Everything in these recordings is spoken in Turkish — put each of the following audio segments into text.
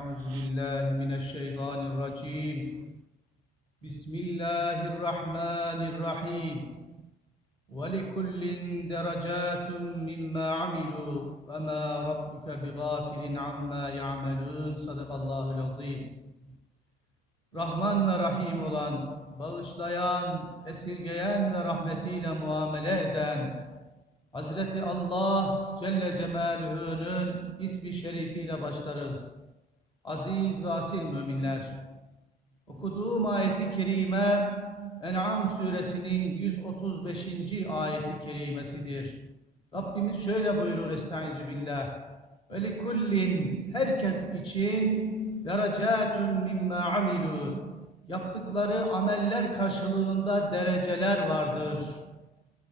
أعوذ بالله من الشيطان الرجيم بسم الله الرحمن الرحيم ولكل درجات مما عملوا وما ربك بغافل عما يعملون صدق الله العظيم Rahman ve Rahim olan, bağışlayan, esirgeyen ve rahmetiyle muamele eden, Hazreti Allah Celle Celaluhu'nun ismi şerifiyle başlarız. Aziz ve asil müminler, okuduğum ayeti kerime En'am suresinin 135. ayeti kerimesidir. Rabbimiz şöyle buyurur Estaizu billah. Ve likullin herkes için derecatun mimma amilu yaptıkları ameller karşılığında dereceler vardır.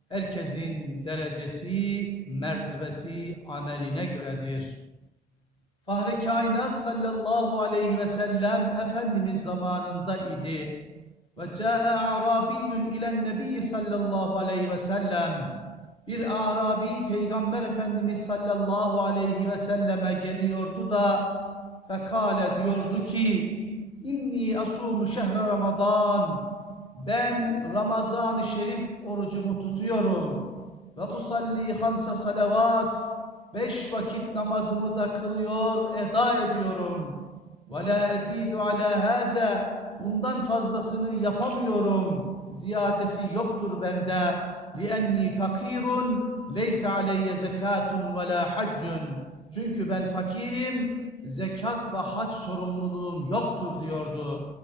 Herkesin derecesi, mertebesi ameline göredir. Fahri kainat sallallahu aleyhi ve sellem Efendimiz zamanında idi. Ve câhe arabiyyun ilen nebi sallallahu aleyhi ve sellem. Bir Arabi Peygamber Efendimiz sallallahu aleyhi ve selleme geliyordu da fekale diyordu ki inni asumu şehre Ramazan ben Ramazan-ı Şerif orucumu tutuyorum ve usalli hamsa salavat beş vakit namazımı da kılıyor, eda ediyorum. Ve la ezidu ala haza bundan fazlasını yapamıyorum. Ziyadesi yoktur bende. Lienni fakirun leysa aleyye zekatun ve la haccun. Çünkü ben fakirim, zekat ve hac sorumluluğum yoktur diyordu.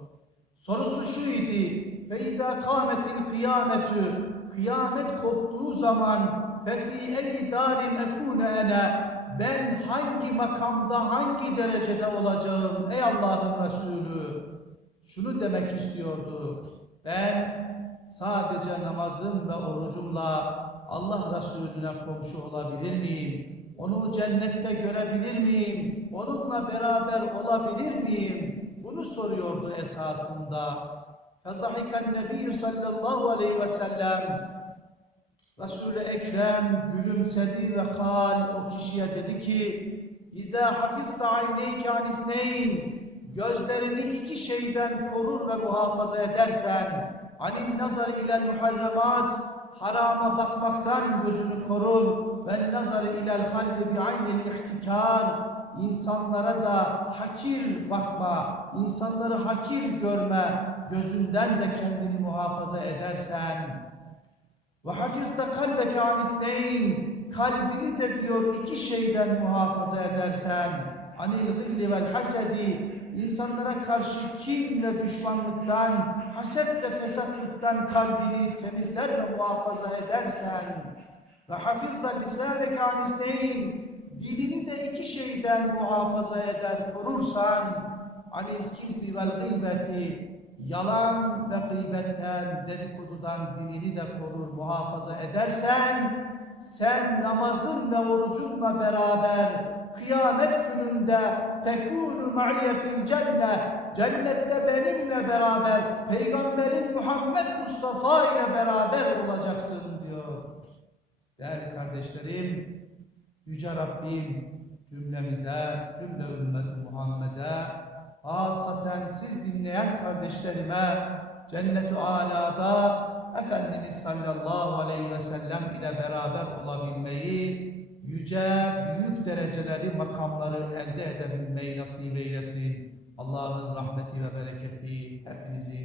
Sorusu şu idi. Feiza kâmetil kıyametü. Kıyamet koptuğu zaman fefi ey darin ekûne ene. Ben hangi makamda, hangi derecede olacağım ey Allah'ın Resulü? Şunu demek istiyordu. Ben sadece namazım ve orucumla Allah Resulüne komşu olabilir miyim? Onu cennette görebilir miyim? Onunla beraber olabilir miyim? Bunu soruyordu esasında. Fezahiken Nebi sallallahu aleyhi ve sellem Resul-i Ekrem gülümsedi ve kal o kişiye dedi ki İzâ hafizte ayneyke anisneyn Gözlerini iki şeyden korur ve muhafaza edersen anin nazar ile muharremat harama bakmaktan gözünü korur. Ve nazar ilel halbi bi aynil ihtikar insanlara da hakir bakma insanları hakir görme gözünden de kendini muhafaza edersen ve hafizde kalbeke anisneyn kalbini de diyor iki şeyden muhafaza edersen anil gilli vel hasedi insanlara karşı kin ve düşmanlıktan, haset ve fesatlıktan kalbini temizler ve muhafaza edersen ve hafizla lisaneke anisneyn dilini de iki şeyden muhafaza eder korursan anil kizbi vel gıybeti yalan ve gıybetten, dedikodudan dilini de korur, muhafaza edersen, sen namazın ve orucunla beraber kıyamet gününde tekûnü ma'iye fil cennet, cennette benimle beraber, Peygamberin Muhammed Mustafa ile beraber olacaksın diyor. Değerli kardeşlerim, Yüce Rabbim cümlemize, cümle ümmeti Muhammed'e, hasaten siz dinleyen kardeşlerime cennet-i alada Efendimiz sallallahu aleyhi ve sellem ile beraber olabilmeyi, yüce, büyük dereceleri, makamları elde edebilmeyi nasip eylesin. Allah'ın rahmeti ve bereketi hepimize